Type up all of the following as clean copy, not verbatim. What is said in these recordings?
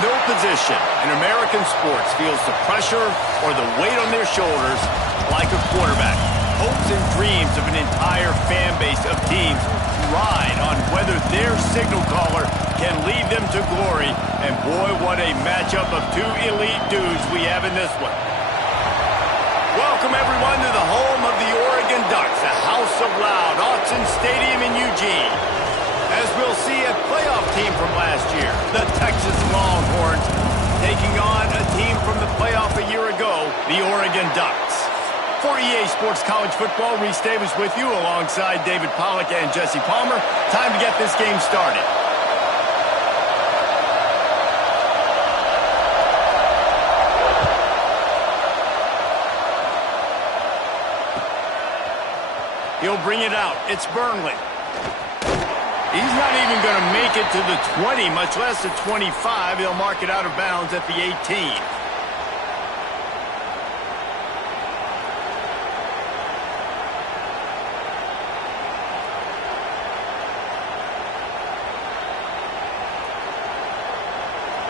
No position in American sports feels the pressure or the weight on their shoulders like a quarterback. Hopes and dreams of an entire fan base of teams ride on whether their signal caller can lead them to glory. And boy, what a matchup of two elite dudes we have in this one. Welcome, everyone, to the home of the Oregon Ducks, the House of Loud, Autzen Stadium in Eugene. As we'll see a playoff team from last year, the Texas Longhorns, taking on a team from the playoff a year ago, the Oregon Ducks. For EA Sports College Football, Reese Davis with you alongside David Pollack and Jesse Palmer. Time to get this game started. He'll bring it out. It's Burnley. He's not even going to make it to the 20, much less the 25. He'll mark it out of bounds at the 18.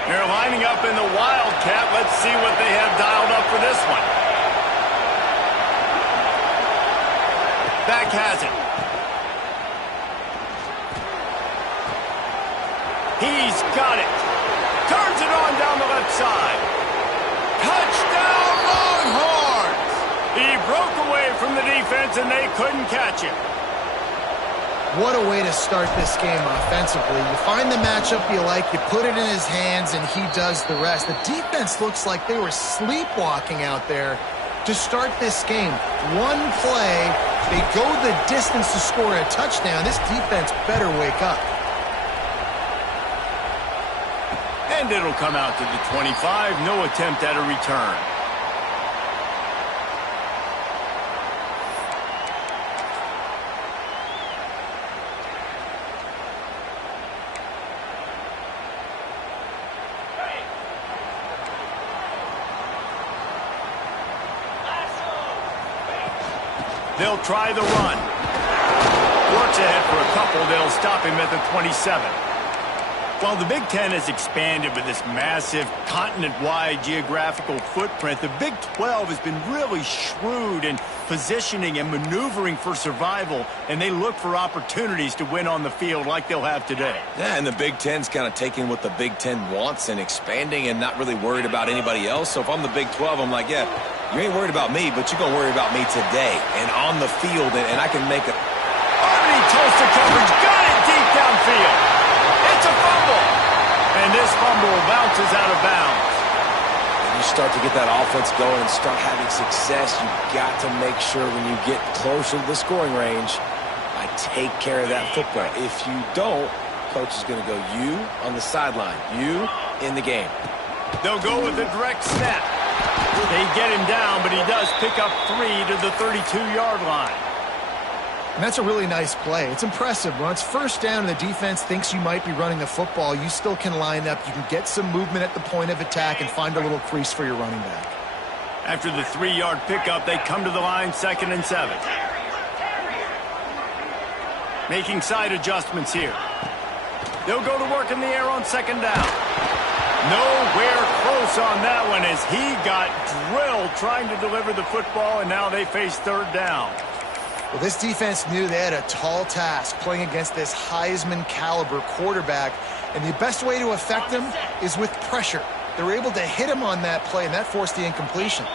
They're lining up in the Wildcat. Let's see what they have dialed up for this one. Back has it. He's got it. Turns it on down the left side. Touchdown, Longhorns! He broke away from the defense, and they couldn't catch him. What a way to start this game offensively. You find the matchup you like, you put it in his hands, and he does the rest. The defense looks like they were sleepwalking out there to start this game. One play, they go the distance to score a touchdown. This defense better wake up. And it'll come out to the 25. No attempt at a return. They'll try the run. Works ahead for a couple. They'll stop him at the 27. While the Big Ten has expanded with this massive continent-wide geographical footprint, the Big 12 has been really shrewd in positioning and maneuvering for survival, and they look for opportunities to win on the field like they'll have today. Yeah, and the Big Ten's kind of taking what the Big Ten wants and expanding and not really worried about anybody else. So if I'm the Big 12, I'm like, yeah, you ain't worried about me, but you're going to worry about me today and on the field, and I can make a... Underneath Tulsa coverage, got it deep downfield. It's a fumble. And this fumble bounces out of bounds. When you start to get that offense going and start having success, you've got to make sure when you get closer to the scoring range, I take care of that football. If you don't, coach is going to go, you on the sideline, you in the game. They'll go with a direct snap. They get him down, but he does pick up 3 to the 32-yard line. And that's a really nice play. It's impressive. When it's first down and the defense thinks you might be running the football, you still can line up. You can get some movement at the point of attack and find a little crease for your running back. After the 3-yard pickup, they come to the line 2nd and 7. Making side adjustments here. They'll go to work in the air on 2nd down. Nowhere close on that one as he got drilled trying to deliver the football, and now they face 3rd down. Well, this defense knew they had a tall task playing against this Heisman caliber quarterback, and the best way to affect him is with pressure. They were able to hit him on that play, and that forced the incompletion.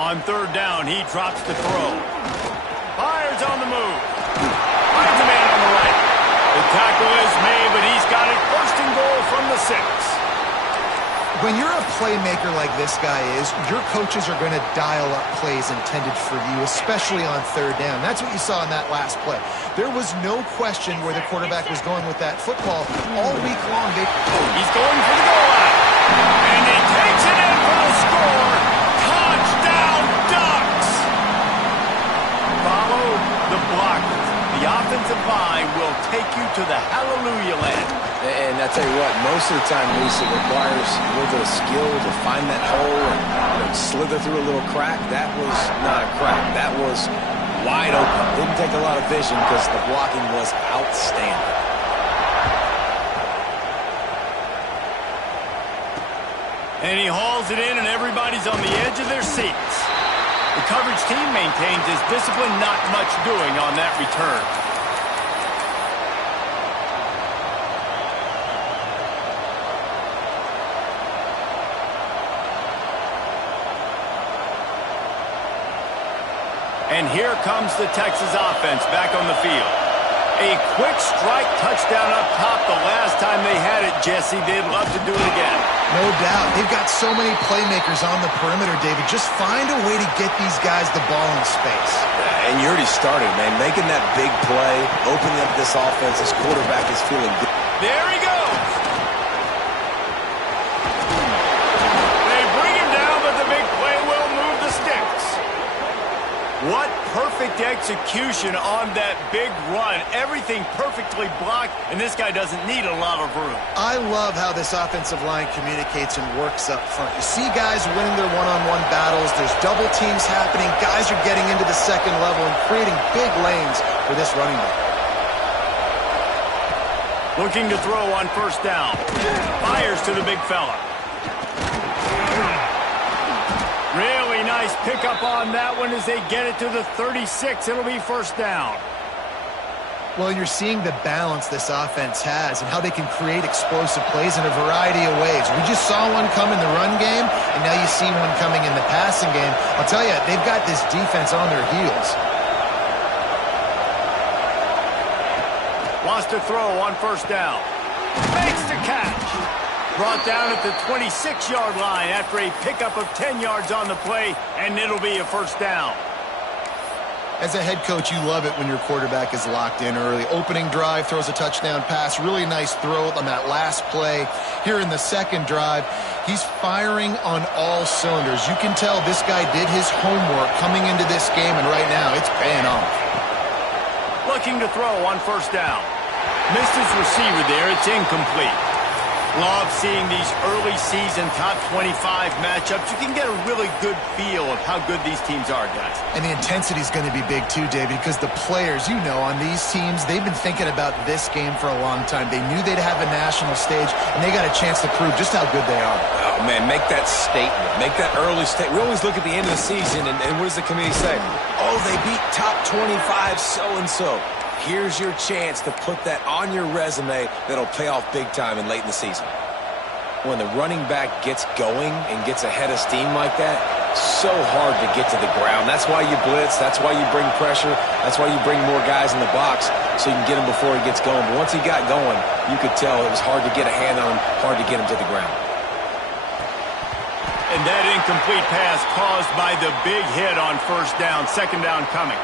On 3rd down, he drops the throw. Fires on the move. Finds a man on the right. The tackle is made, but he's got it 1st and goal from the 6. When you're a playmaker like this guy is, your coaches are going to dial up plays intended for you, especially on 3rd down. That's what you saw in that last play. There was no question where the quarterback was going with that football. All week long, he's going for the goal line. And he takes it in for the score. Touchdown, Ducks! Follow the blockers. The offensive line will take you to the hallelujah land. And I tell you what, most of the time, Lisa, it requires a little bit of skill to find that hole and slither through a little crack. That was not a crack. That was wide open. Didn't take a lot of vision because the blocking was outstanding. And he hauls it in, and everybody's on the edge of their seats. The coverage team maintains his discipline, not much doing on that return. And here comes the Texas offense back on the field. A quick strike touchdown up top the last time they had it, Jesse. They'd love to do it again. No doubt. They've got so many playmakers on the perimeter, David. Just find a way to get these guys the ball in space. And you already started, man. Making that big play, opening up this offense. This quarterback is feeling good. There he goes. They bring him down, but the big play will move the sticks. What perfect execution on that big run. Everything perfectly blocked, and this guy doesn't need a lot of room. I love how this offensive line communicates and works up front. You see guys winning their one-on-one battles. There's double teams happening. Guys are getting into the second level and creating big lanes for this running back. Looking to throw on first down. Fires to the big fella. Really nice pickup on that one as they get it to the 36. It'll be first down. Well, you're seeing the balance this offense has and how they can create explosive plays in a variety of ways. We just saw one come in the run game, and now you see one coming in the passing game. I'll tell you, they've got this defense on their heels. Wants to throw on first down. Makes the catch. Brought down at the 26-yard line after a pickup of 10 yards on the play, and it'll be a first down. As a head coach, you love it when your quarterback is locked in early. Opening drive, throws a touchdown pass. Really nice throw on that last play. Here in the second drive, he's firing on all cylinders. You can tell this guy did his homework coming into this game, and right now it's paying off. Looking to throw on first down. Missed his receiver there. It's incomplete. Love seeing these early season top 25 matchups. You can get a really good feel of how good these teams are, guys. And the intensity is going to be big too, David, because the players, you know, on these teams, they've been thinking about this game for a long time. They knew they'd have a national stage, and they got a chance to prove just how good they are. Oh, man, make that statement. Make that early statement. We always look at the end of the season, and what does the committee say? Oh, they beat top 25 so-and-so. Here's your chance to put that on your resume that'll pay off big time and late in the season. When the running back gets going and gets ahead of steam like that, so hard to get to the ground. That's why you blitz. That's why you bring pressure. That's why you bring more guys in the box so you can get him before he gets going. But once he got going, you could tell it was hard to get a hand on him, hard to get him to the ground. And that incomplete pass caused by the big hit on first down. Second down coming.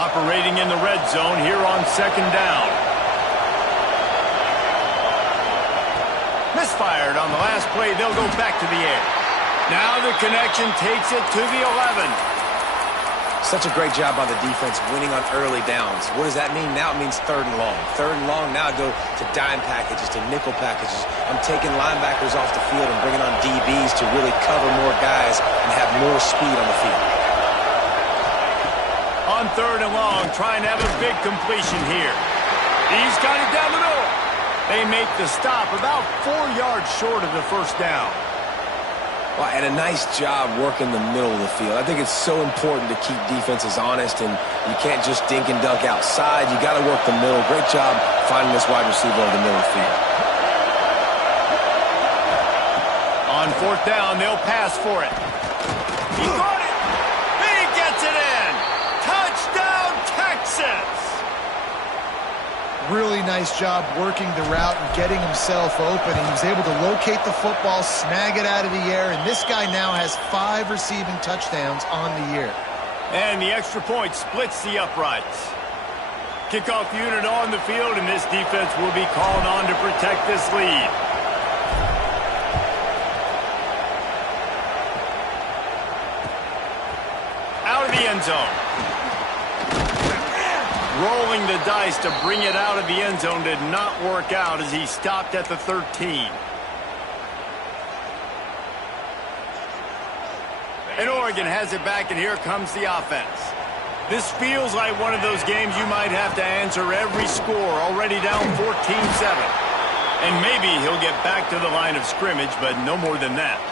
Operating in the red zone here on second down. Misfired on the last play. They'll go back to the air. Now the connection takes it to the 11. Such a great job on the defense winning on early downs. What does that mean? Now it means third and long. Third and long, now I go to dime packages, to nickel packages. I'm taking linebackers off the field and bringing on DBs to really cover more guys and have more speed on the field. On third and long, trying to have a big completion here. He's got it down the middle. They make the stop about 4 yards short of the first down. Well, and a nice job working the middle of the field. I think it's so important to keep defenses honest, and you can't just dink and dunk outside. You got to work the middle. Great job finding this wide receiver over the middle of the field. On fourth down, they'll pass for it. He got it. He gets it in. Touchdown, Texas. Really nice job working the route and getting himself open. He was able to locate the football, snag it out of the air, and this guy now has 5 receiving touchdowns on the year. And the extra point splits the uprights. Kickoff unit on the field, and this defense will be called on to protect this lead. Out of the end zone. Rolling the dice to bring it out of the end zone did not work out as he stopped at the 13. And Oregon has it back, and here comes the offense. This feels like one of those games you might have to answer every score, already down 14-7. And maybe he'll get back to the line of scrimmage, but no more than that.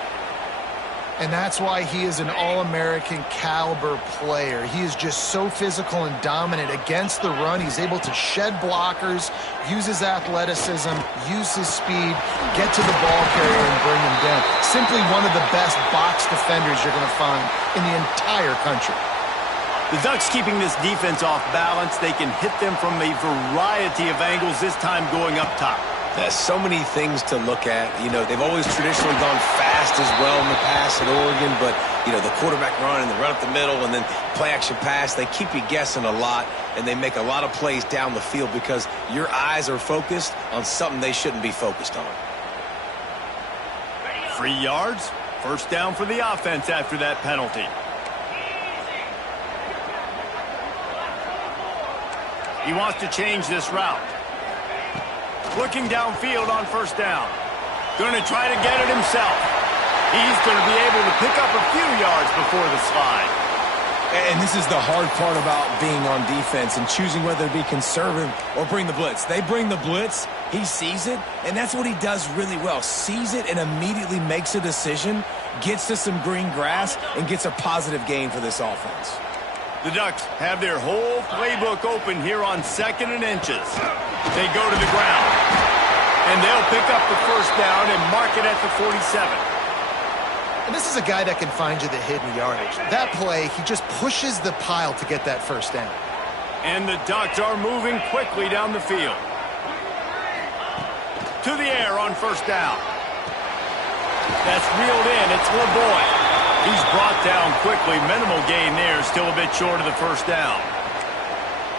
And that's why he is an All-American caliber player. He is just so physical and dominant against the run. He's able to shed blockers, use his athleticism, use his speed, get to the ball carrier and bring him down. Simply one of the best box defenders you're going to find in the entire country. The Ducks keeping this defense off balance. They can hit them from a variety of angles, this time going up top. There's so many things to look at. You know, they've always traditionally gone fast as well in the past at Oregon, but, you know, the quarterback run and the run up the middle and then play-action pass, they keep you guessing a lot, and they make a lot of plays down the field because your eyes are focused on something they shouldn't be focused on. 3 yards, first down for the offense after that penalty. He wants to change this route. Looking downfield on first down. Going to try to get it himself. He's going to be able to pick up a few yards before the slide. And this is the hard part about being on defense and choosing whether to be conservative or bring the blitz. They bring the blitz, he sees it, and that's what he does really well. Sees it and immediately makes a decision, gets to some green grass, and gets a positive gain for this offense. The Ducks have their whole playbook open here on 2nd and inches. They go to the ground, and they'll pick up the first down and mark it at the 47. And this is a guy that can find you the hidden yardage. That play, he just pushes the pile to get that first down. And the Ducks are moving quickly down the field. To the air on first down. That's reeled in. It's LeBoy. He's brought down quickly. Minimal gain there. Still a bit short of the first down.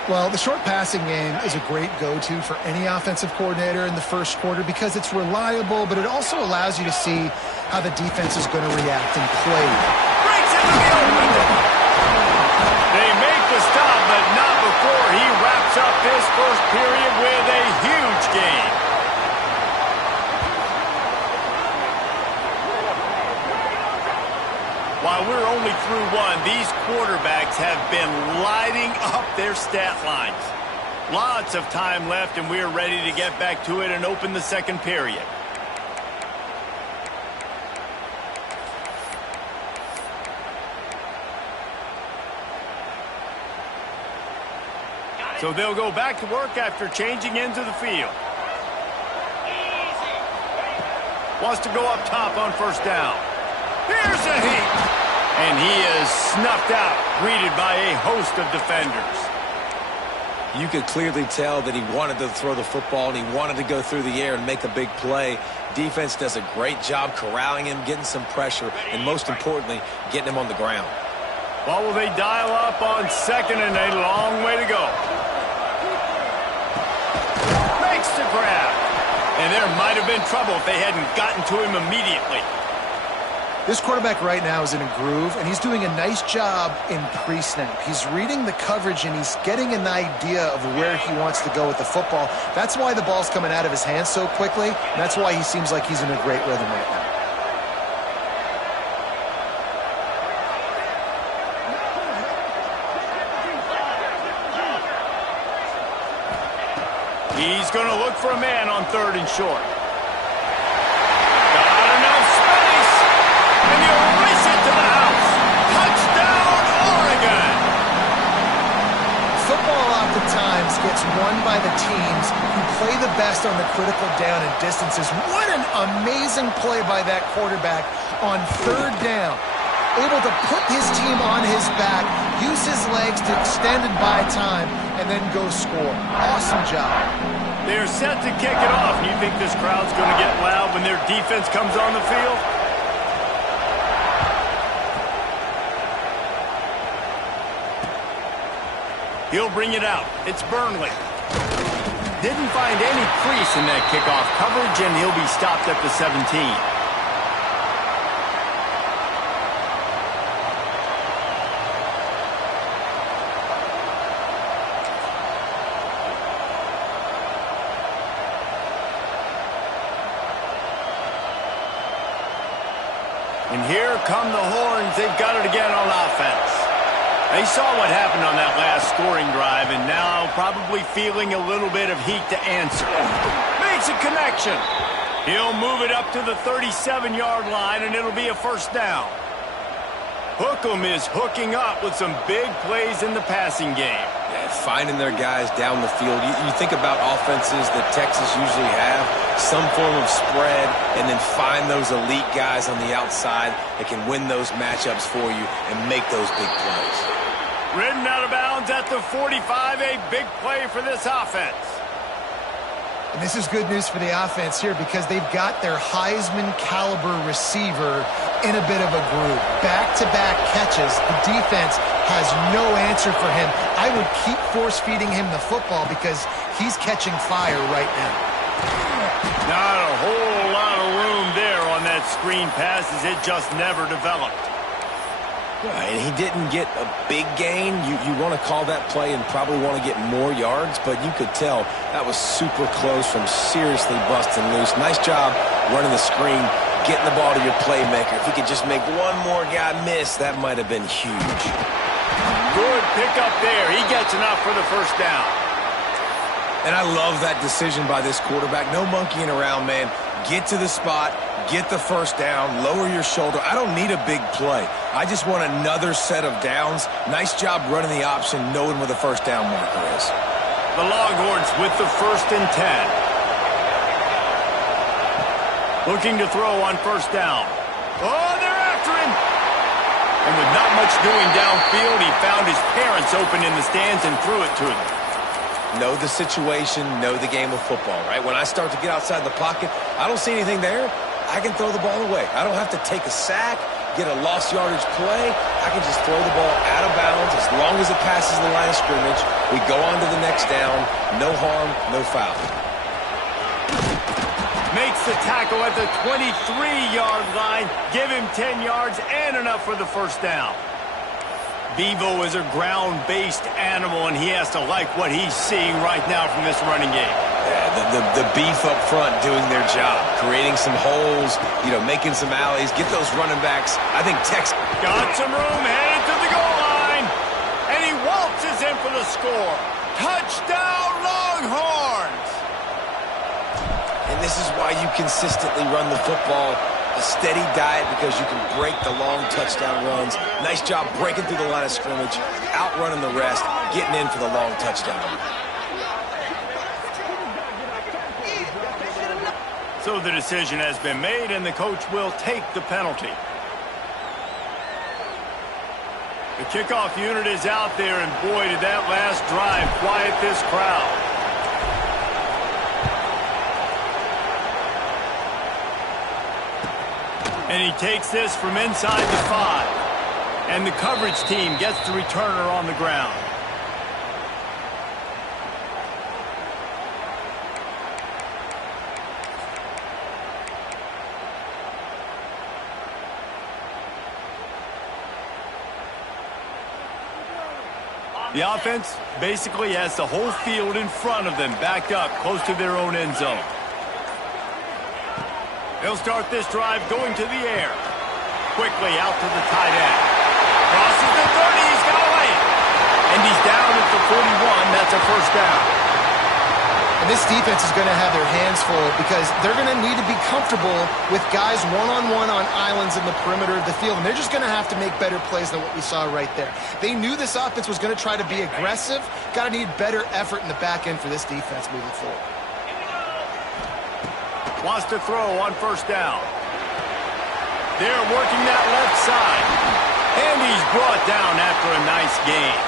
Well, the short passing game is a great go-to for any offensive coordinator in the first quarter because it's reliable, but it also allows you to see how the defense is going to react and play. Breaks into the open. They make the stop, but not before he wraps up this first period with a huge gain. While we're only through one, these quarterbacks have been lighting up their stat lines. Lots of time left, and we're ready to get back to it and open the second period. So they'll go back to work after changing into the field. Wants to go up top on first down. Here's a heat. And he is snuffed out, greeted by a host of defenders. You could clearly tell that he wanted to throw the football and he wanted to go through the air and make a big play. Defense does a great job corralling him, getting some pressure, and most importantly, getting him on the ground. Well, will they dial up on 2nd and a long way to go? Makes the grab. And there might have been trouble if they hadn't gotten to him immediately. This quarterback right now is in a groove, and he's doing a nice job in pre-snap. He's reading the coverage, and he's getting an idea of where he wants to go with the football. That's why the ball's coming out of his hands so quickly, and that's why he seems like he's in a great rhythm right now. He's going to look for a man on 3rd and short. Got enough space, and he'll race it to the house. Touchdown, Oregon! Football oftentimes gets won by the teams who play the best on the critical down and distances. What an amazing play by that quarterback on 3rd down. Able to put his team on his back, use his legs to extend and buy time, and then go score. Awesome job. They're set to kick it off. You think this crowd's going to get loud when their defense comes on the field? He'll bring it out. It's Burnley. Didn't find any crease in that kickoff coverage, and he'll be stopped at the 17. And here come the horns. They've got it again on offense. They saw what happened on that last scoring drive, and now probably feeling a little bit of heat to answer. Makes a connection. He'll move it up to the 37-yard line, and it'll be a first down. Hookem is hooking up with some big plays in the passing game. Yeah, finding their guys down the field. You think about offenses that Texas usually have, some form of spread, and then find those elite guys on the outside that can win those matchups for you and make those big plays. Ridden out of bounds at the 45, a big play for this offense. And this is good news for the offense here because they've got their Heisman-caliber receiver in a bit of a groove. Back-to-back catches. The defense has no answer for him. I would keep force-feeding him the football because he's catching fire right now. Not a whole lot of room there on that screen pass as it just never developed. Right, and he didn't get a big gain. You want to call that play and probably want to get more yards, but you could tell that was super close from seriously busting loose. Nice job running the screen, getting the ball to your playmaker. If he could just make one more guy miss, that might have been huge. Good pickup there. He gets enough for the first down. And I love that decision by this quarterback. No monkeying around, man. Get to the spot, get the first down, lower your shoulder. I don't need a big play. I just want another set of downs. Nice job running the option, knowing where the first down marker is. The Longhorns with the 1st and 10. Looking to throw on first down. Oh, they're after him. And with not much doing downfield, he found his parents open in the stands and threw it to him. Know the situation, know the game of football, right? When I start to get outside the pocket, I don't see anything there. I can throw the ball away. I don't have to take a sack, get a lost yardage play. I can just throw the ball out of bounds as long as it passes the line of scrimmage. We go on to the next down. No harm, no foul. Makes the tackle at the 23-yard line. Give him 10 yards and enough for the first down. Bevo is a ground-based animal, and he has to like what he's seeing right now from this running game. Yeah, the beef up front doing their job, creating some holes, making some alleys, get those running backs. I think Texas got some room, headed to the goal line, and he waltzes in for the score. Touchdown, Longhorns! And this is why you consistently run the football. A steady diet because you can break the long touchdown runs. Nice job breaking through the line of scrimmage, outrunning the rest, getting in for the long touchdown. So the decision has been made, and the coach will take the penalty. The kickoff unit is out there, and boy, did that last drive quiet this crowd. And he takes this from inside the 5. And the coverage team gets the returner on the ground. The offense basically has the whole field in front of them, backed up close to their own end zone. They'll start this drive going to the air. Quickly out to the tight end. Crosses the 30, he's got away. And he's down at the 41, that's a first down. And this defense is going to have their hands full because they're going to need to be comfortable with guys one-on-one on islands in the perimeter of the field. And they're just going to have to make better plays than what we saw right there. They knew this offense was going to try to be aggressive. Got to need better effort in the back end for this defense moving forward. Wants to throw on first down. They're working that left side. And he's brought down after a nice gain.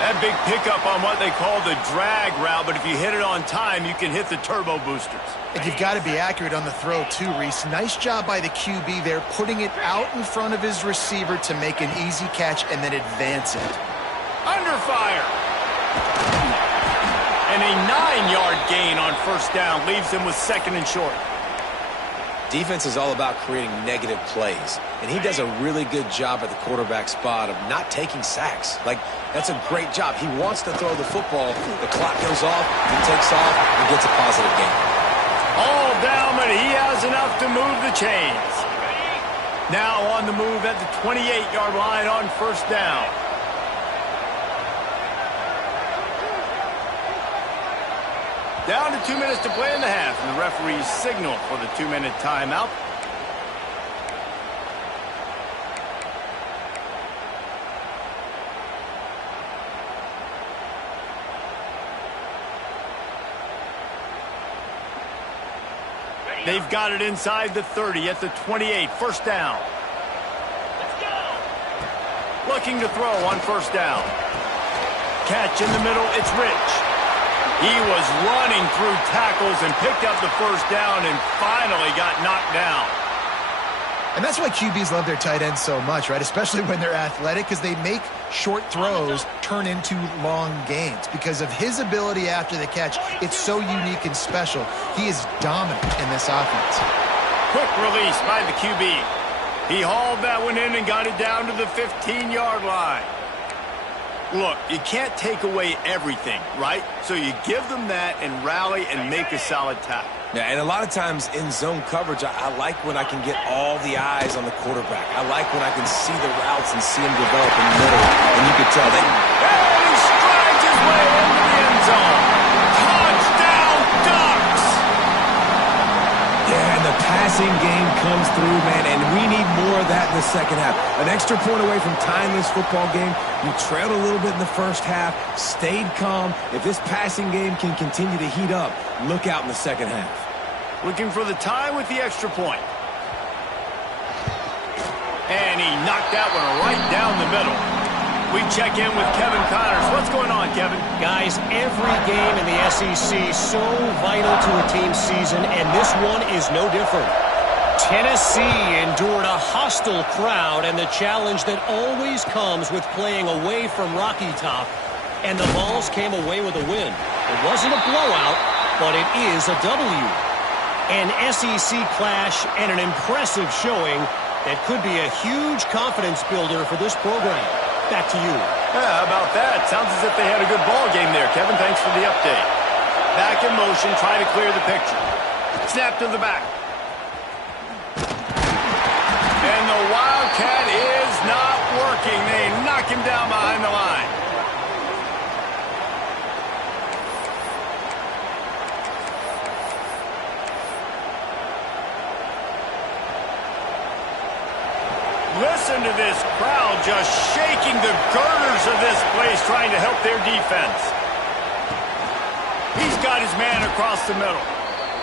That big pickup on what they call the drag route, but if you hit it on time, you can hit the turbo boosters. And you've got to be accurate on the throw too, Reese. Nice job by the QB there, putting it out in front of his receiver to make an easy catch and then advance it. Under fire. And a 9-yard gain on first down leaves them with 2nd and short. Defense is all about creating negative plays, and he does a really good job at the quarterback spot of not taking sacks. That's a great job. He wants to throw the football. The clock goes off, he takes off, and gets a positive gain. All down, but he has enough to move the chains. Now on the move at the 28-yard line on first down. Down to 2 minutes to play in the half, and the referee's signal for the 2-minute timeout. They've got it inside the 30 at the 28. First down. Let's go. Looking to throw on first down. Catch in the middle. It's Rich. He was running through tackles and picked up the first down and finally got knocked down. And that's why QBs love their tight ends so much, right? Especially when they're athletic, because they make short throws turn into long gains. Because of his ability after the catch, it's so unique and special. He is dominant in this offense. Quick release by the QB. He hauled that one in and got it down to the 15-yard line. Look, you can't take away everything, right? So you give them that and rally and make a solid tackle. Yeah, and a lot of times in zone coverage, I like when I can get all the eyes on the quarterback. I like when I can see the routes and see them develop in the middle. And you can tell that. And he strides his way into the end zone. Touchdown, Ducks! Yeah, and the passing game comes through, man, and we need more of that in the second half. An extra point away from tying this football game. You trailed a little bit in the first half, stayed calm. If this passing game can continue to heat up, look out in the second half. Looking for the tie with the extra point. And he knocked that one right down the middle. We check in with Kevin Connors. What's going on, Kevin? Guys, every game in the SEC so vital to a team's season, and this one is no different. Tennessee endured a hostile crowd and the challenge that always comes with playing away from Rocky Top, and the Vols came away with a win. It wasn't a blowout, but it is a W. An SEC clash and an impressive showing that could be a huge confidence builder for this program. Back to you. Yeah, how about that? Sounds as if they had a good ball game there, Kevin. Thanks for the update. Back in motion, try to clear the picture. Snap to the back. And the Wildcat is not working. They knock him down behind the line. Listen to this crowd just shaking the girders of this place trying to help their defense. He's got his man across the middle.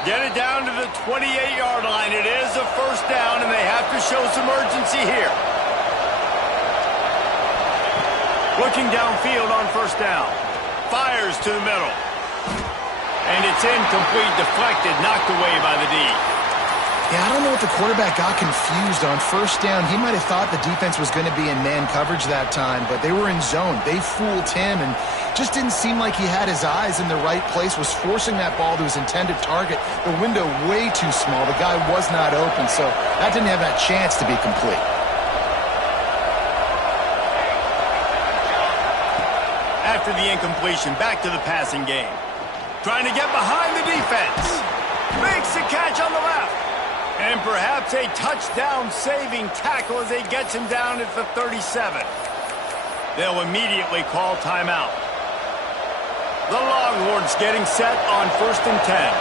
Get it down to the 28-yard line. It is a first down, and they have to show some urgency here. Looking downfield on first down. Fires to the middle. And it's incomplete, deflected, knocked away by the D. Yeah, I don't know if the quarterback got confused on first down. He might have thought the defense was going to be in man coverage that time, but they were in zone. They fooled him and just didn't seem like he had his eyes in the right place, was forcing that ball to his intended target. The window way too small. The guy was not open, so that didn't have that chance to be complete. After the incompletion, back to the passing game. Trying to get behind the defense. Makes the catch on the left. And perhaps a touchdown-saving tackle as he gets him down at the 37. They'll immediately call timeout. The Longhorns getting set on 1st and 10.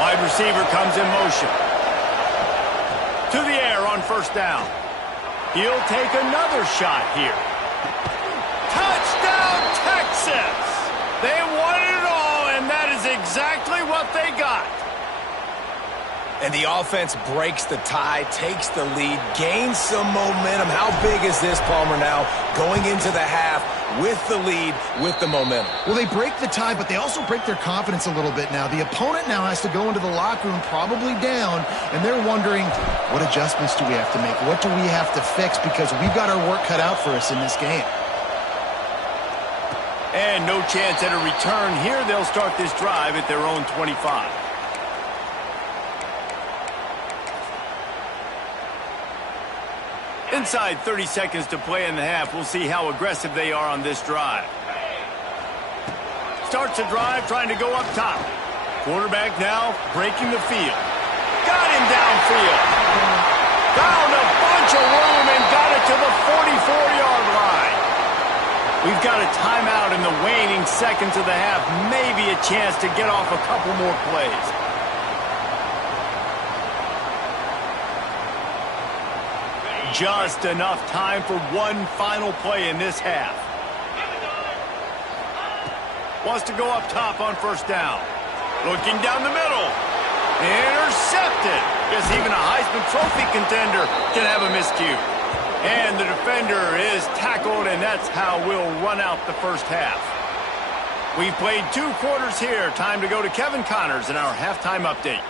Wide receiver comes in motion. To the air on first down. He'll take another shot here. Touchdown, Texas! They won it all, and that is exactly what they got. And the offense breaks the tie, takes the lead, gains some momentum. How big is this, Palmer, now going into the half with the lead, with the momentum? Well, they break the tie, but they also break their confidence a little bit now. The opponent now has to go into the locker room probably down, and they're wondering, what adjustments do we have to make? What do we have to fix? Because we've got our work cut out for us in this game. And no chance at a return here. They'll start this drive at their own 25. Inside 30 seconds to play in the half. We'll see how aggressive they are on this drive. Starts the drive trying to go up top. Quarterback now breaking the field. got him downfield. Found a bunch of room and got it to the 44-yard line. We've got a timeout in the waning seconds of the half. Maybe a chance to get off a couple more plays. Just enough time for one final play in this half. Wants to go up top on first down. Looking down the middle. Intercepted. Guess even a Heisman Trophy contender can have a miscue. And the defender is tackled, and that's how we'll run out the first half. We've played 2 quarters here. Time to go to Kevin Connors in our halftime update.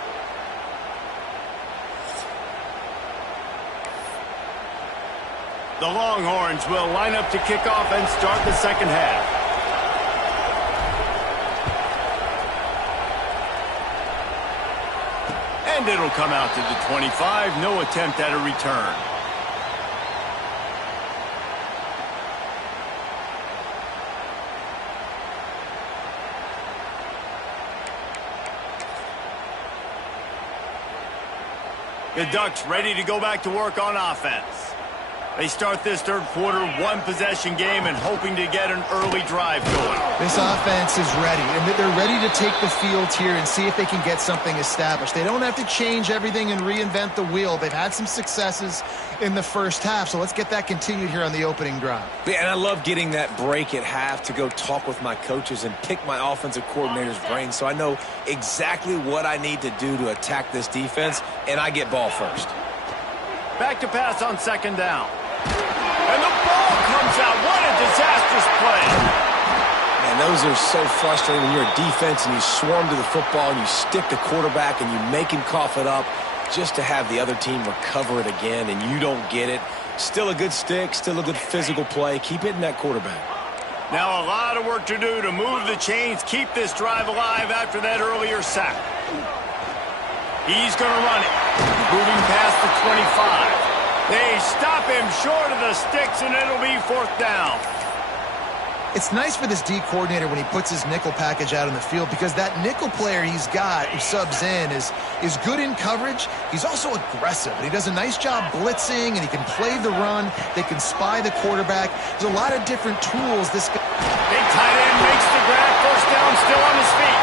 The Longhorns will line up to kick off and start the second half. And it'll come out to the 25. No attempt at a return. The Ducks ready to go back to work on offense. They start this third quarter, 1-possession game, and hoping to get an early drive going. This offense is ready, and they're ready to take the field here and see if they can get something established. They don't have to change everything and reinvent the wheel. They've had some successes in the first half, so let's get that continued here on the opening drive. Yeah, and I love getting that break at half to go talk with my coaches and pick my offensive coordinator's brain so I know exactly what I need to do to attack this defense, and I get ball first. Back to pass on second down. And the ball comes out. What a disastrous play. Man, those are so frustrating when you're a defense and you swarm to the football and you stick the quarterback and you make him cough it up just to have the other team recover it again and you don't get it. Still a good stick, still a good physical play. Keep hitting that quarterback. Now a lot of work to do to move the chains, keep this drive alive after that earlier sack. He's going to run it. Moving past the 25. They stop him short of the sticks, and it'll be fourth down. It's nice for this D coordinator when he puts his nickel package out on the field because that nickel player he's got who subs in is good in coverage. He's also aggressive, and he does a nice job blitzing, and he can play the run. They can spy the quarterback. There's a lot of different tools. This guy. Big tight end makes the grab. First down, still on his feet.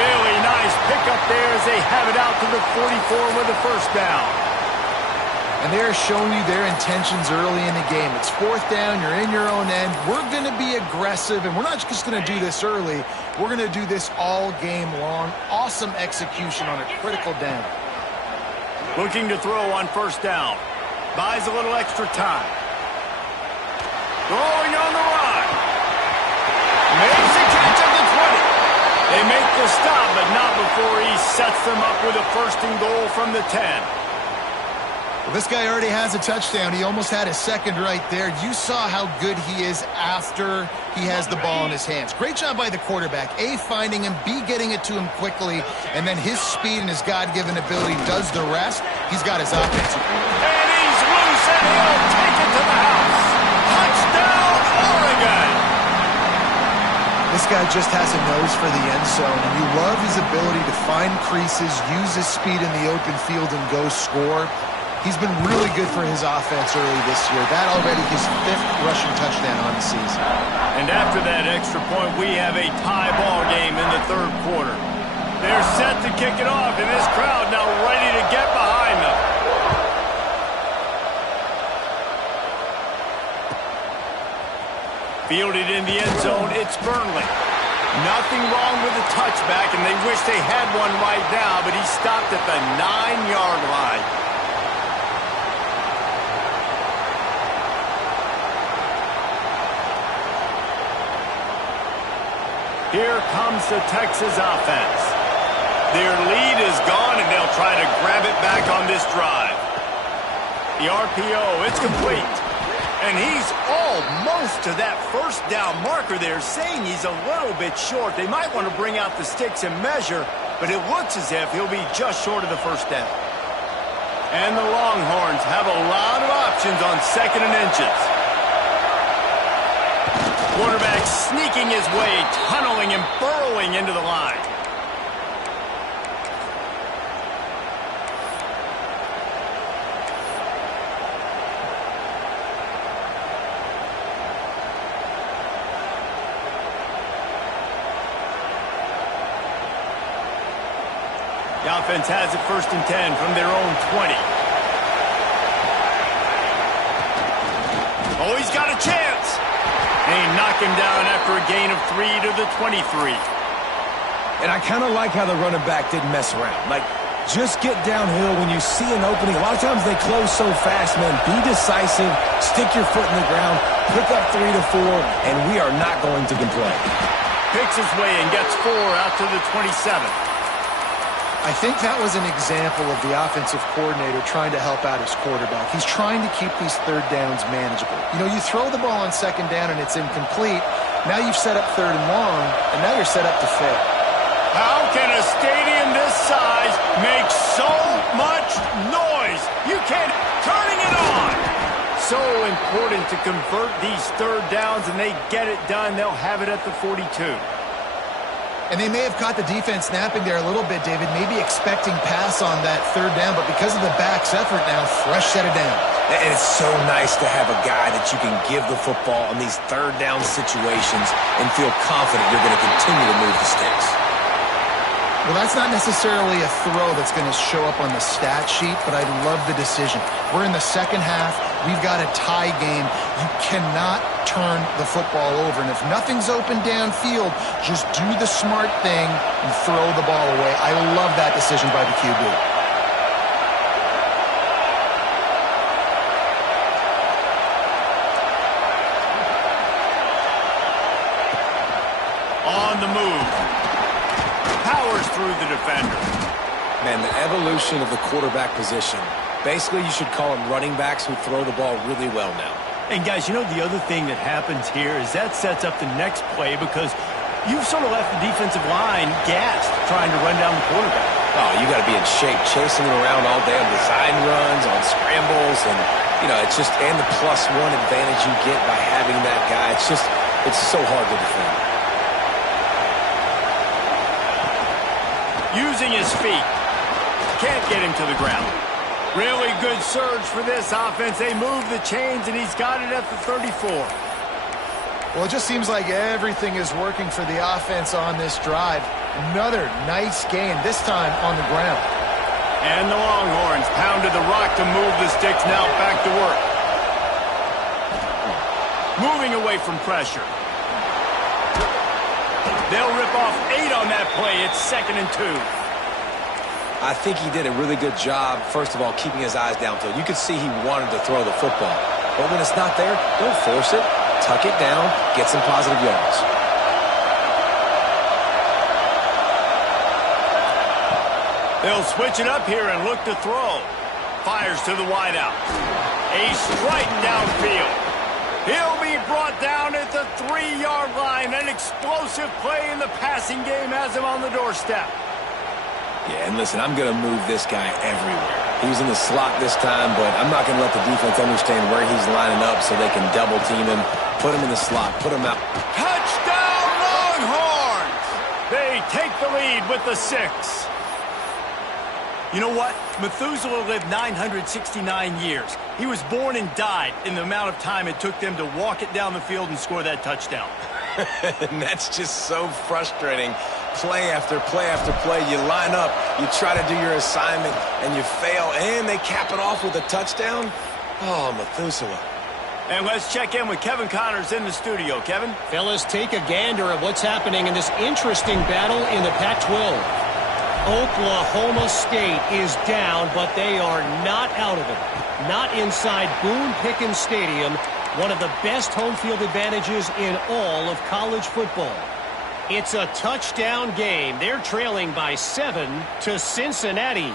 Really nice pickup there as they have it out to the 44 with a first down. And they're showing you their intentions early in the game. It's fourth down. You're in your own end. We're going to be aggressive, and we're not just going to do this early. We're going to do this all game long. Awesome execution on a critical down. Looking to throw on first down. Buys a little extra time. Throwing on the run. Makes the catch at the 20. They make the stop, but not before he sets them up with a first and goal from the 10. Well, this guy already has a touchdown. He almost had a second right there. You saw how good he is after he has the ball in his hands. Great job by the quarterback. A, finding him, B, getting it to him quickly, and then his speed and his God-given ability does the rest. He's got his offense. And he's loose, and he'll take it to the house. Touchdown, Oregon! This guy just has a nose for the end zone, and you love his ability to find creases, use his speed in the open field, and go score. He's been really good for his offense early this year. That already his 5th rushing touchdown on the season. And after that extra point, we have a tie ball game in the third quarter. They're set to kick it off, and this crowd now ready to get behind them. Fielded in the end zone, it's Burnley. Nothing wrong with the touchback, and they wish they had one right now, but he stopped at the 9-yard line. Here comes the Texas offense. Their lead is gone, and they'll try to grab it back on this drive. The RPO, it's complete. And he's almost to that first down marker there, saying he's a little bit short. They might want to bring out the sticks and measure, but it looks as if he'll be just short of the first down. And the Longhorns have a lot of options on second and inches. Quarterback sneaking his way, tunneling and burrowing into the line. The offense has it 1st and 10 from their own 20. Oh, he's got a chance. And he knocked him down after a gain of 3 to the 23. And I kind of like how the running back didn't mess around. Like, just get downhill when you see an opening. A lot of times they close so fast, man. Be decisive, stick your foot in the ground, pick up 3 to 4, and we are not going to complain. Picks his way and gets 4 out to the 27. I think that was an example of the offensive coordinator trying to help out his quarterback. He's trying to keep these 3rd downs manageable. You know, you throw the ball on 2nd down and it's incomplete. Now you've set up 3rd and long, and now you're set up to fail. How can a stadium this size make so much noise? You can't turning it on. So important to convert these 3rd downs, and they get it done. They'll have it at the 42. And they may have caught the defense napping there a little bit, David, maybe expecting pass on that 3rd down, but because of the back's effort now, fresh set of downs. And it's so nice to have a guy that you can give the football in these 3rd down situations and feel confident you're going to continue to move the sticks. Well, that's not necessarily a throw that's going to show up on the stat sheet, but I love the decision. We're in the 2nd half. We've got a tie game. You cannot turn the football over. And if nothing's open downfield, just do the smart thing and throw the ball away. I love that decision by the QB. On the move. Powers through the defender. Man, the evolution of the quarterback position. Basically, you should call them running backs who throw the ball really well now. And guys, you know the other thing that happens here is that sets up the next play because you've sort of left the defensive line gassed trying to run down the quarterback. Oh, you got to be in shape, chasing him around all day on design runs, on scrambles, and, you know, it's just, and the +1 advantage you get by having that guy. It's just, it's so hard to defend. Using his feet. Can't get him to the ground. Really good surge for this offense. They move the chains, and he's got it at the 34. Well, it just seems like everything is working for the offense on this drive. Another nice game, this time on the ground. And the Longhorns pounded the rock to move the sticks, now back to work. Moving away from pressure. They'll rip off 8 on that play. It's 2nd and 2. I think he did a really good job, first of all, keeping his eyes downfield. You could see he wanted to throw the football. But when it's not there, don't force it. Tuck it down, get some positive yards. They'll switch it up here and look to throw. Fires to the wideout. A strike downfield. He'll be brought down at the 3-yard line. An explosive play in the passing game has him on the doorstep. Yeah, and listen, I'm going to move this guy everywhere. He was in the slot this time, but I'm not going to let the defense understand where he's lining up so they can double team him, put him in the slot, put him out. Touchdown, Longhorns! They take the lead with the 6. You know what? Methuselah lived 969 years. He was born and died in the amount of time it took them to walk it down the field and score that touchdown. And that's just so frustrating. Play after play after play, you line up, you try to do your assignment, and you fail, and they cap it off with a touchdown? Oh, Methuselah. And let's check in with Kevin Connors in the studio. Kevin? Fellas, take a gander at what's happening in this interesting battle in the Pac-12. Oklahoma State is down, but they are not out of it. Not inside Boone Pickens Stadium, one of the best home field advantages in all of college football. It's a touchdown game. They're trailing by 7 to Cincinnati.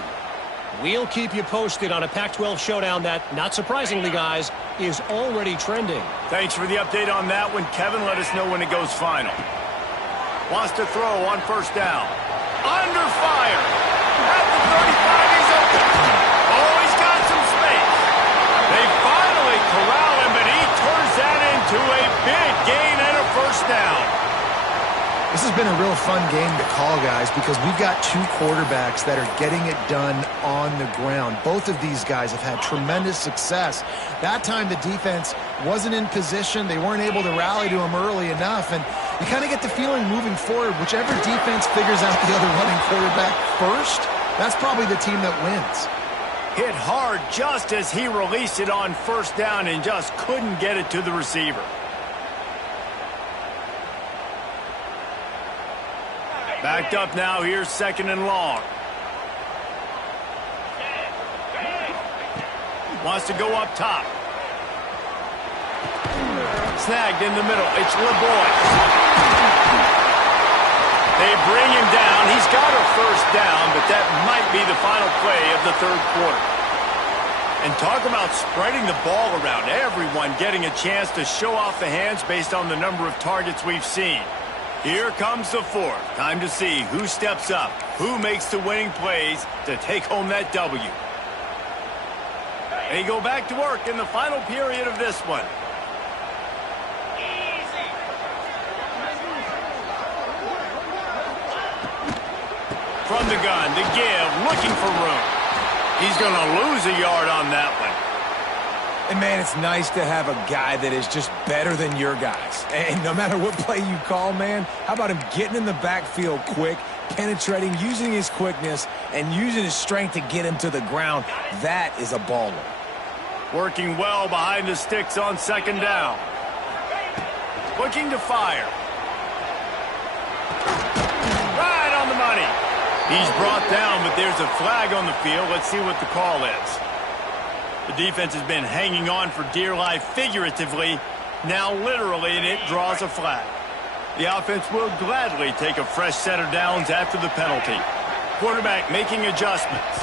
We'll keep you posted on a Pac-12 showdown that, not surprisingly, guys, is already trending. Thanks for the update on that one, Kevin. Let us know when it goes final. Wants to throw on 1st down. Under fire. At the 35, he's open. Oh, he's got some space. They finally corral him, but he turns that into a big gain and a 1st down. This has been a real fun game to call, guys, because we've got 2 quarterbacks that are getting it done on the ground. Both of these guys have had tremendous success. That time the defense wasn't in position. They weren't able to rally to him early enough, and you kind of get the feeling moving forward, whichever defense figures out the other running quarterback first, that's probably the team that wins. Hit hard just as he released it on first down and just couldn't get it to the receiver. Backed up now, here's 2nd and long. Wants to go up top. Snagged in the middle. It's LeBoy. They bring him down. He's got a first down, but that might be the final play of the 3rd quarter. And talk about spreading the ball around. Everyone getting a chance to show off the hands based on the number of targets we've seen. Here comes the 4th. Time to see who steps up, who makes the winning plays to take home that W. They go back to work in the final period of this one. From the gun, to give, looking for room. He's going to lose a yard on that one. And, man, it's nice to have a guy that is just better than your guys. And no matter what play you call, man, how about him getting in the backfield quick, penetrating, using his quickness, and using his strength to get him to the ground? That is a baller. Working well behind the sticks on 2nd down. Looking to fire. Right on the money. He's brought down, but there's a flag on the field. Let's see what the call is. The defense has been hanging on for dear life figuratively, now literally, and it draws a flag. The offense will gladly take a fresh set of downs after the penalty. Quarterback making adjustments.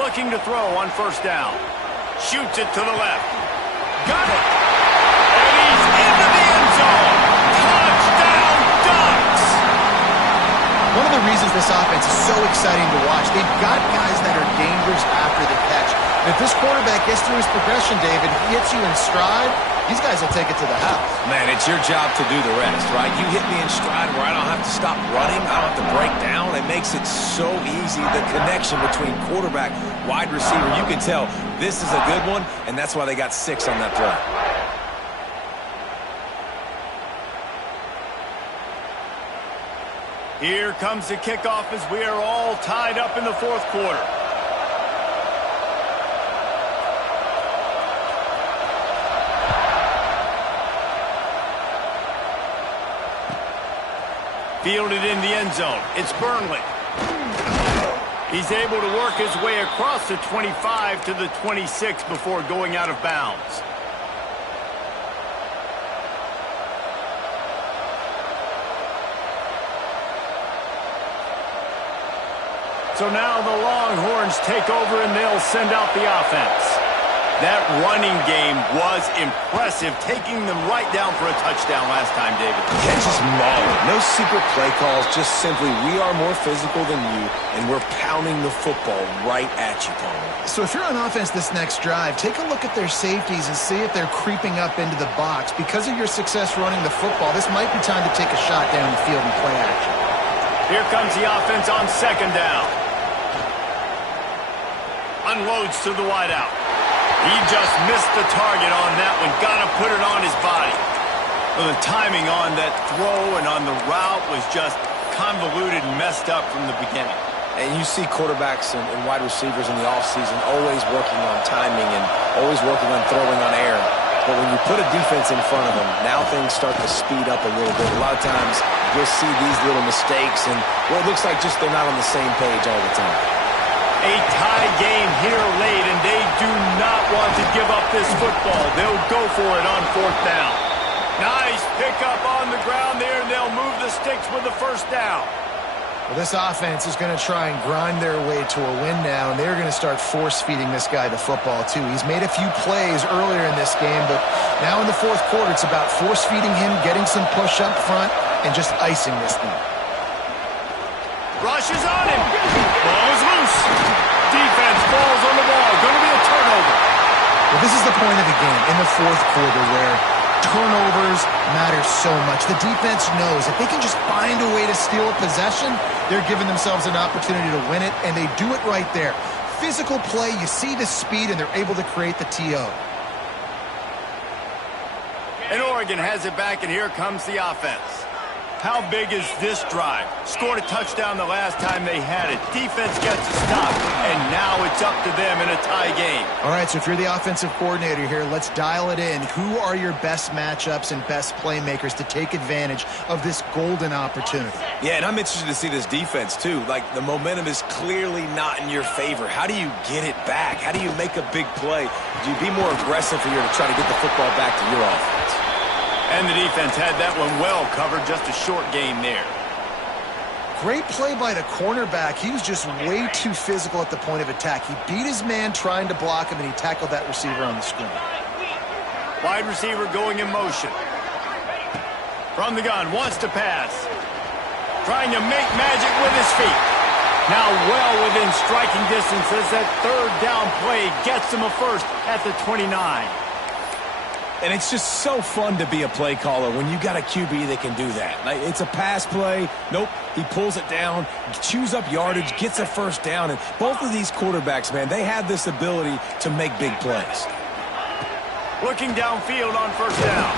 Looking to throw on 1st down. Shoots it to the left. Got it! And he's into the end zone! Touchdown, Ducks! One of the reasons this offense is so exciting to watch, they've got guys that are dangerous after the catch. And if this quarterback gets through his progression, David, hits you in stride, these guys will take it to the house. Man, it's your job to do the rest, right? You hit me in stride where I don't have to stop running. I don't have to break down. It makes it so easy. The connection between quarterback, wide receiver, you can tell this is a good one, and that's why they got 6 on that play. Here comes the kickoff as we are all tied up in the 4th quarter. Fielded in the end zone. It's Burnley. He's able to work his way across the 25 to the 26 before going out of bounds. So now the Longhorns take over and they'll send out the offense. That running game was impressive, taking them right down for a touchdown last time, David. Yeah, just mauling. No secret play calls, just simply we are more physical than you, and we're pounding the football right at you, Palmer. So if you're on offense this next drive, take a look at their safeties and see if they're creeping up into the box. Because of your success running the football, this might be time to take a shot down the field and play action. Here comes the offense on 2nd down. Unloads to the wideout. He just missed the target on that one. Got to put it on his body. Well, the timing on that throw and on the route was just convoluted and messed up from the beginning. And you see quarterbacks and wide receivers in the offseason always working on timing and always working on throwing on air. But when you put a defense in front of them, now things start to speed up a little bit. A lot of times you'll see these little mistakes and, well, it looks like just they're not on the same page all the time. A tie game here late, and they do not want to give up this football. They'll go for it on 4th down. Nice pickup on the ground there, and they'll move the sticks with the 1st down. Well, this offense is going to try and grind their way to a win now, and they're going to start force-feeding this guy the football, too. He's made a few plays earlier in this game, but now in the 4th quarter, it's about force-feeding him, getting some push up front, and just icing this thing. Rushes on him. Ball is loose. Defense falls on the ball. Going to be a turnover. Well, this is the point of the game in the 4th quarter where turnovers matter so much. The defense knows if they can just find a way to steal a possession, they're giving themselves an opportunity to win it, and they do it right there. Physical play, you see the speed, and they're able to create the TO. And Oregon has it back, and here comes the offense. How big is this drive? Scored a touchdown the last time they had it. Defense gets a stop, and now it's up to them in a tie game. All right, so if you're the offensive coordinator here, let's dial it in. Who are your best matchups and best playmakers to take advantage of this golden opportunity? Yeah, and I'm interested to see this defense, too. Like, the momentum is clearly not in your favor. How do you get it back? How do you make a big play? Do you be more aggressive here to try to get the football back to your offense? And the defense had that one well covered, just a short game there. Great play by the cornerback. He was just way too physical at the point of attack. He beat his man trying to block him, and he tackled that receiver on the screen. Wide receiver going in motion. From the gun, wants to pass. Trying to make magic with his feet. Now well within striking distance as that third down play gets him a first at the 29. And it's just so fun to be a play caller when you got a QB that can do that. Like, it's a pass play. Nope, he pulls it down, chews up yardage, gets a first down. And both of these quarterbacks, man, they have this ability to make big plays. Looking downfield on first down.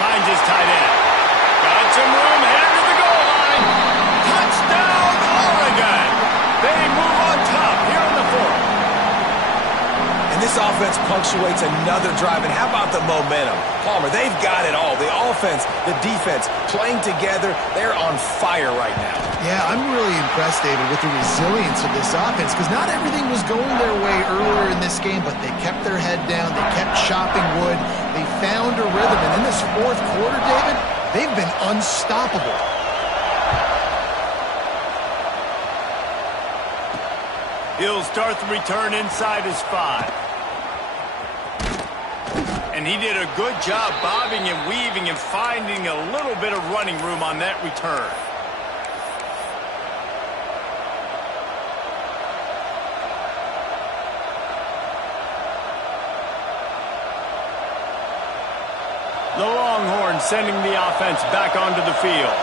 Finds his tight end. Got some room, headed to the goal line. Touchdown, Oregon. They move on top here in the fourth. And this offense punctuates another drive. And how about the momentum? Palmer, they've got it all. The offense, the defense, playing together. They're on fire right now. Yeah, I'm really impressed, David, with the resilience of this offense, because not everything was going their way earlier in this game, but they kept their head down. They kept chopping wood. They found a rhythm. And in this fourth quarter, David, they've been unstoppable. He'll start the return inside his 5. And he did a good job bobbing and weaving and finding a little bit of running room on that return. The Longhorns sending the offense back onto the field.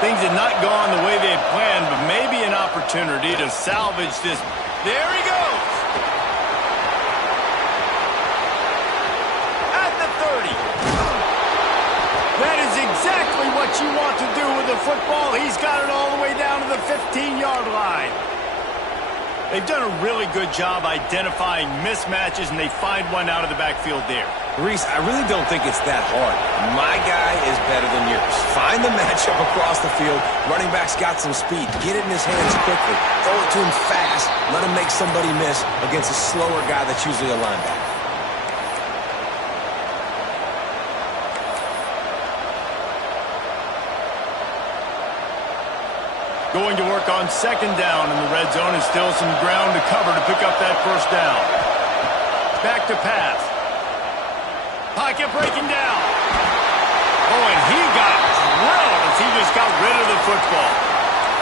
Things had not gone the way they had planned, but maybe an opportunity to salvage this. There he goes! At the 30. That is exactly what you want to do with the football. He's got it all the way down to the 15-yard line. They've done a really good job identifying mismatches, and they find one out of the backfield there. Reese, I really don't think it's that hard. My guy is better than yours. Find the matchup across the field. Running back's got some speed. Get it in his hands quickly. Throw it to him fast. Let him make somebody miss against a slower guy that's usually a linebacker. Going to work on second down in the red zone, and still some ground to cover to pick up that first down. Back to pass. Pocket breaking down. Oh, and he got drilled as he just got rid of the football.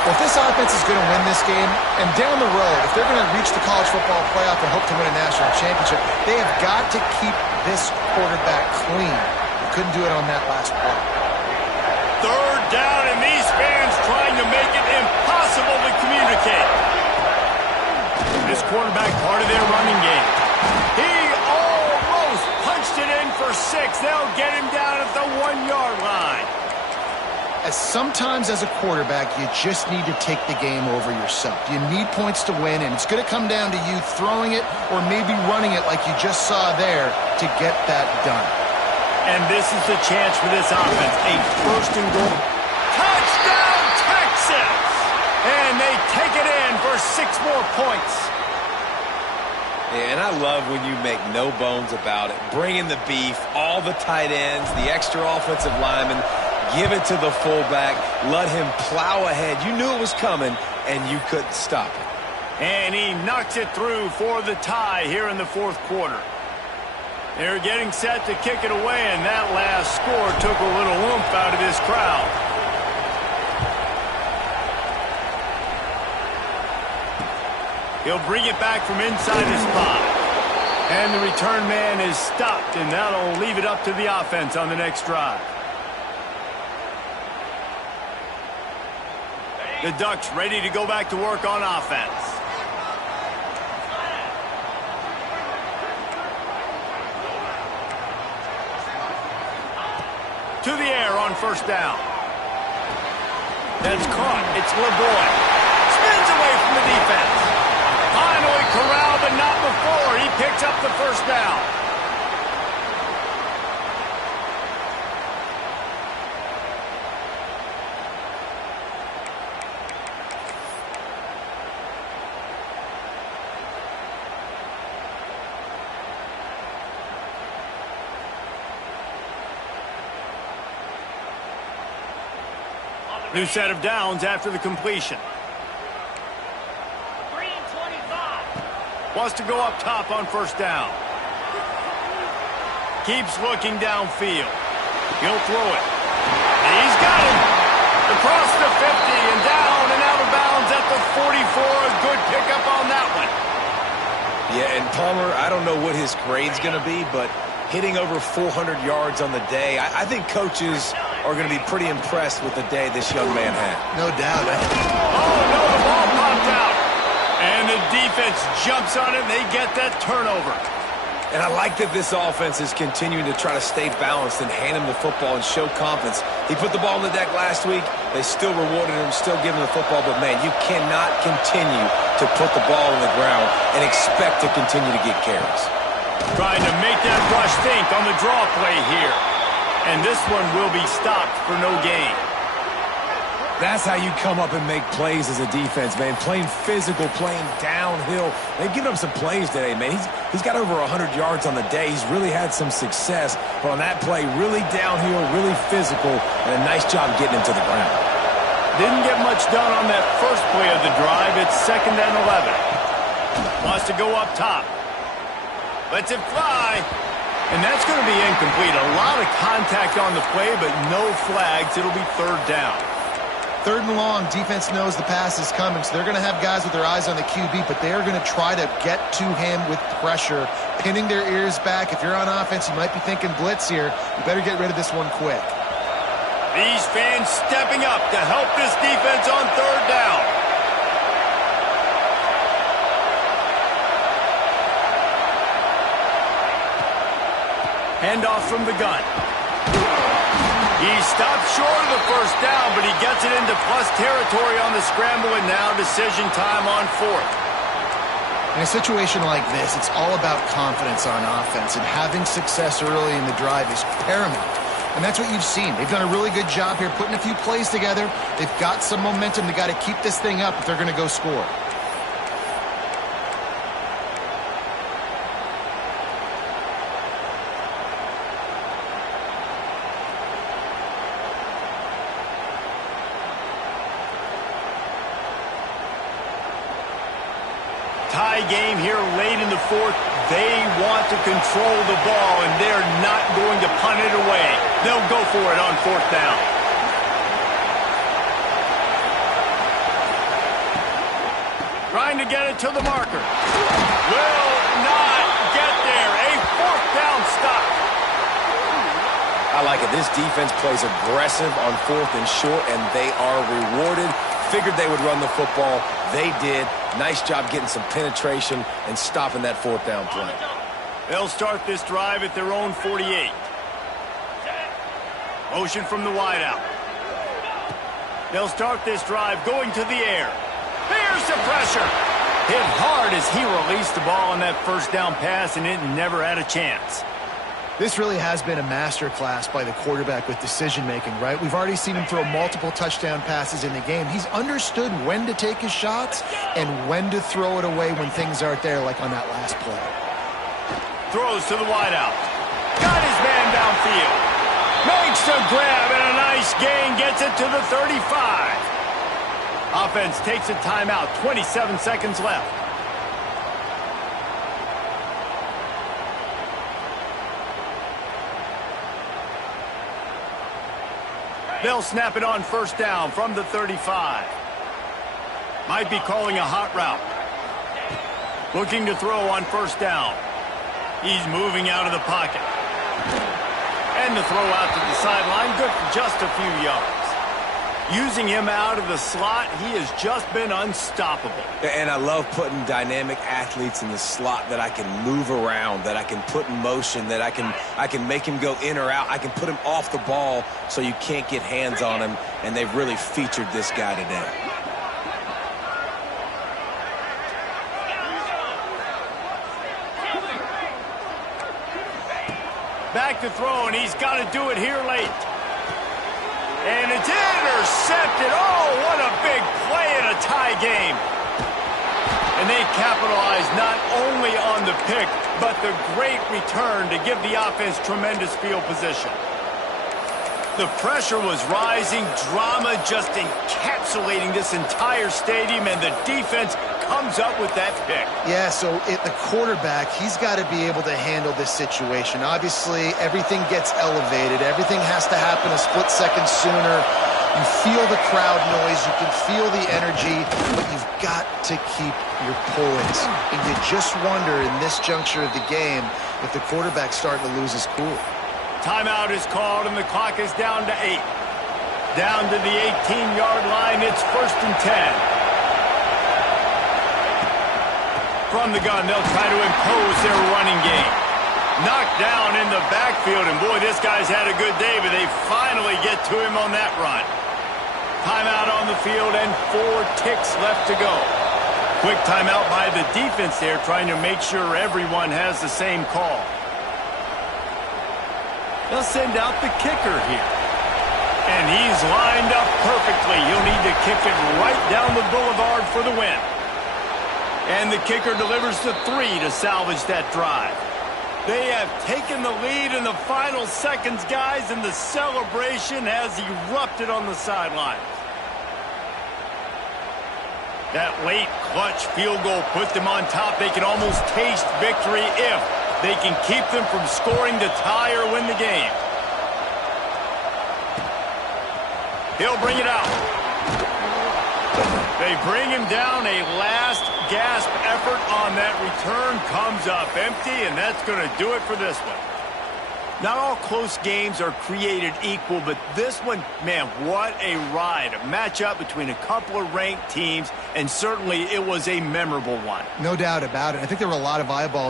Well, if this offense is going to win this game, and down the road, if they're going to reach the college football playoff and hope to win a national championship, they have got to keep this quarterback clean. They couldn't do it on that last play. Third down, and these fans trying to make it impossible to communicate. This quarterback part of their running game. He almost punched it in for 6. They'll get him down at the 1-yard line. Sometimes as a quarterback, you just need to take the game over yourself. You need points to win, and it's going to come down to you throwing it or maybe running it like you just saw there to get that done. And this is the chance for this offense. A first and goal. Touchdown, Texas! And they take it in for 6 more points. Yeah, and I love when you make no bones about it. Bring in the beef, all the tight ends, the extra offensive linemen. Give it to the fullback. Let him plow ahead. You knew it was coming, and you couldn't stop it. And he knocks it through for the tie here in the fourth quarter. They're getting set to kick it away, and that last score took a little oomph out of this crowd. He'll bring it back from inside his 5. And the return man is stopped, and that'll leave it up to the offense on the next drive. The Ducks ready to go back to work on offense. to the air on first down. That's caught. It's LeBoy. Spins away from the defense. Finally corralled, but not before. He picks up the first down. New set of downs after the completion. Wants to go up top on first down. Keeps looking downfield. He'll throw it. He's got him. Across the 50 and down and out of bounds at the 44. A good pickup on that one. Yeah, and Palmer, I don't know what his grade's going to be, but hitting over 400 yards on the day, I think coaches are going to be pretty impressed with the day this young man had. No doubt. Oh, no, the ball popped out. And the defense jumps on it, and they get that turnover. And I like that this offense is continuing to try to stay balanced and hand him the football and show confidence. He put the ball on the deck last week. They still rewarded him, still giving him the football. But, man, you cannot continue to put the ball on the ground and expect to continue to get carries. Trying to make that rush think on the draw play here. And this one will be stopped for no gain. That's how you come up and make plays as a defense, man. Playing physical, playing downhill. They've given up some plays today, man. He's got over 100 yards on the day. He's really had some success. But on that play, really downhill, really physical, and a nice job getting him to the ground. Didn't get much done on that first play of the drive. It's 2nd and 11. Wants to go up top. Lets it fly. And that's going to be incomplete. A lot of contact on the play, but no flags. It'll be 3rd down. 3rd and long. Defense knows the pass is coming, so they're going to have guys with their eyes on the QB, but they're going to try to get to him with pressure, pinning their ears back. If you're on offense, you might be thinking blitz here. You better get rid of this one quick. These fans stepping up to help this defense on 3rd down. Handoff from the gun. He stopped short of the first down, but he gets it into plus territory on the scramble, and now decision time on 4th. In a situation like this, it's all about confidence on offense, and having success early in the drive is paramount. And that's what you've seen. They've done a really good job here putting a few plays together. They've got some momentum. They've got to keep this thing up if they're going to go score. Tie game here late in the 4th. They want to control the ball, and they're not going to punt it away. They'll go for it on 4th down. Trying to get it to the marker. Will not get there. A 4th down stop. I like it. This defense plays aggressive on 4th and short, and they are rewarded. Figured they would run the football. They did. Nice job getting some penetration and stopping that 4th down play. They'll start this drive at their own 48. Motion from the wideout. They'll start this drive going to the air. Here's the pressure. Hit hard as he released the ball on that first down pass, and it never had a chance. This really has been a masterclass by the quarterback with decision-making, right? We've already seen him throw multiple touchdown passes in the game. He's understood when to take his shots and when to throw it away when things aren't there, like on that last play. Throws to the wideout. Got his man downfield. Makes the grab and a nice gain. Gets it to the 35. Offense takes a timeout. 27 seconds left. They'll snap it on first down from the 35. Might be calling a hot route. Looking to throw on first down. He's moving out of the pocket. And the throw out to the sideline, good for just a few yards. Using him out of the slot, he has just been unstoppable. And I love putting dynamic athletes in the slot that I can move around, that I can put in motion, that I can make him go in or out. I can put him off the ball so you can't get hands on him, and they've really featured this guy today. Back to throw, and he's got to do it here late. And it's intercepted. Oh, what a big play in a tie game. And they capitalized not only on the pick, but the great return to give the offense tremendous field position. The pressure was rising, drama just encapsulating this entire stadium, and the defense comes up with that pick. Yeah, so the quarterback, he's got to be able to handle this situation. Obviously, everything gets elevated. Everything has to happen a split second sooner. You feel the crowd noise. You can feel the energy, but you've got to keep your poise. And you just wonder in this juncture of the game if the quarterback's starting to lose his cool. Timeout is called, and the clock is down to 8. Down to the 18-yard line, it's 1st and 10. From the gun, they'll try to impose their running game. Knocked down in the backfield, and boy, this guy's had a good day, but they finally get to him on that run. Timeout on the field, and 4 ticks left to go. Quick timeout by the defense there, trying to make sure everyone has the same call. They'll send out the kicker here. And he's lined up perfectly. He'll need to kick it right down the boulevard for the win. And the kicker delivers the 3 to salvage that drive. They have taken the lead in the final seconds, guys, and the celebration has erupted on the sideline. That late clutch field goal puts them on top. They can almost taste victory if they can keep them from scoring to tie or win the game. He'll bring it out. They bring him down. A last gasp effort on that return comes up empty, and that's going to do it for this one. Not all close games are created equal, but this one, man, what a ride. A matchup between a couple of ranked teams, and certainly it was a memorable one. No doubt about it. I think there were a lot of eyeballs